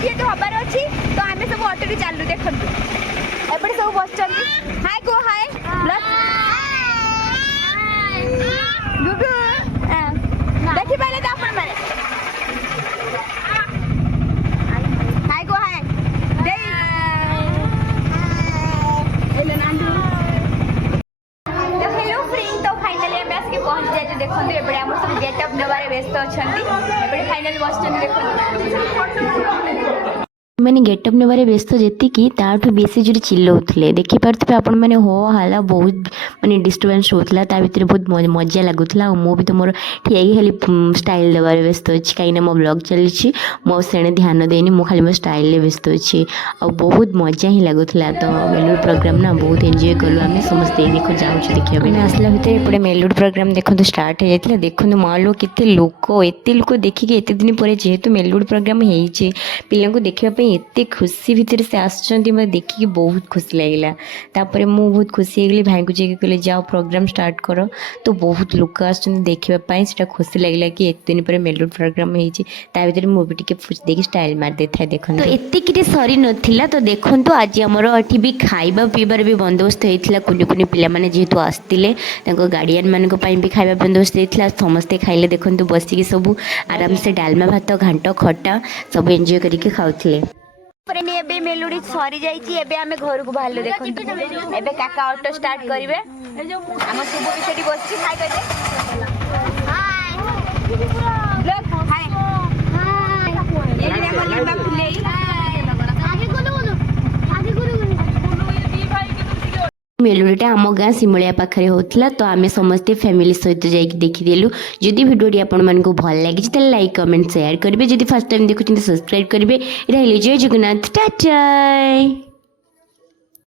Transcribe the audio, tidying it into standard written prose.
जेहेतु हबार अच्छी तो आम सब ऑटो चलू देखो एपटे सब बस हाय को हाय देखी पारे तो आपण माने हाय को हाय हेलो फ्रेंड तो फाइनली आम आसिक पहुंच जाए देखो एपटे आम सब गेटअप नेबार व्यस्त अच्छा एपटे फाइनली बस देखो मैंने गेटअप नेबारे व्यस्त जी ताठू बेसी जोर चिल्लाऊे देखिपे आपण मैंने हो हाला बहुत माने डिस्टर्बेंस होता ता भीतर बहुत मजा लगुला मु भी तो मोर ठिया खाली स्टाइल देवार व्यस्त अच्छी कहीं मो ब्लॉग चली मो से ध्यान देनी मु खाली मो स्टाइल व्यस्त अच्छी आ बहुत मजा ही लगुला तो मेलोडी प्रोग्राम ना बहुत एंजॉय कलु आम समस्ते देखो जाऊँ देखिए मैंने आसला भितर एपटे मेलोडी प्रोग्राम देखो स्टार्ट हो जाता देखो मालो केते लोक एत लोक देखिए एत दिन पर जेहेतु मेलोडी प्रोग्राम हो पिला देखापी एत खुशी भितर से आसुँच मत देखिए बहुत खुशी लगे तापर मु बहुत खुशी होगली भाई को जाके कहले जाओ प्रोग्राम स्टार्ट कर तो बहुत लोक आसपाई से खुशी लगे कि एत दिन पर मेलोडी प्रोग्राम होता भर मुझे टी देखिए स्टाइल मार दे था देखो तो एतिक सरी नाला तो देखो आज आमर ये भी खाଇବା पीबार भी बंदोबस्त होता कुनि कुनि पिला जेहेतु आसते गार्डियन मान भी खाଇବା बंदोबस्त होता समस्ते खाइले देखो बसिक सब आराम से डालमा भात घांट खटा सब एंजॉय करके खाऊले मेलोडी सरी जाइए आम घर को बाहर देखो एबे काका ऑटो स्टार्ट करेंगे आम शुभ भी सेठी बस हाय मेलोडीटा आम गाँ सिमुलिया पाखे होता तो आम समस्ते फैमिली सहित जाकि देखीदेलु जदि भिडियोटी आपण मानक भल लगी तो लाइक कमेंट शेयर करेंगे जदि फर्स्ट टाइम देखुं सब्सक्राइब करेंगे। जय जगन्नाथ टाटा।